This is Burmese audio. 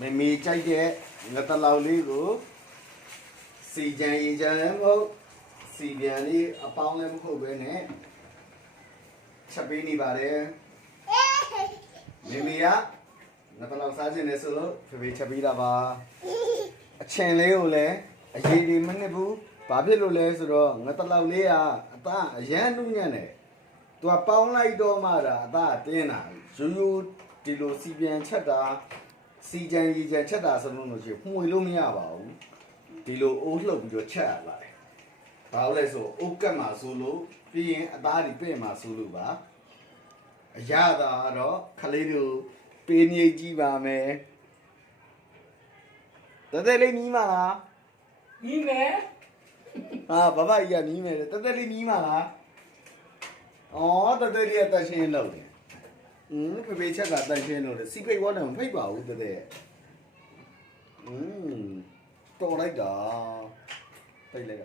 မေကြိုက်တဲ့ငတလောက်လေးကိုစီကြံရေကြံလည်းမဟုတ်စီပြန်လေးအပေါင်းလည်းမဟုတ်ပဲနဲ့ချက်ပေးနေပါတယ်မေကငတလောက်စားခြင်းနဲ့ဆိုလို့ဖေချက်ပေးတာပါအချင်လေးကိုလည်းအရေးဒီမနစ်ဘူးဘာဖြစ်လို့လဲဆိုတော့ငတလောက်လေးကအသားအရန်နှူးညံ့တယ်သူကပေါင်းလိုက်တော့မှဒါအသားတင်းတာရိုးရိုးဒီလိုစီပြန်ချက်တာစီကြံရေကြံချက်တာဆိုလို့ရှိရင်မှုေလို့မရပါဘူးဒီလိုအိုးလှုပ်ပြီးတော့ချက်ရပါတယ်ဘာလို့လဲဆိုအိုးကတ်မှာဆိုလို့ပြီးရင်အသားတွေပြည့်မှာဆိုလို့ပါအရသာတော့ခလေးတို့ပေးနေကြည့်ပါမယ်တလေးမီးမလားမီးမယ်ဟာဘဘကြီးကမီးမယ်တလေးမီးမလားဩတလေးကတရှင်းလို့တယ်ဖေချက်ကတန်ရှင်းလို့လေစီဖိတ်ဝါနဲ့မဖိတ်ပါဘူးတဲ့တော်လိုက်တာဖိတ်လိုက်က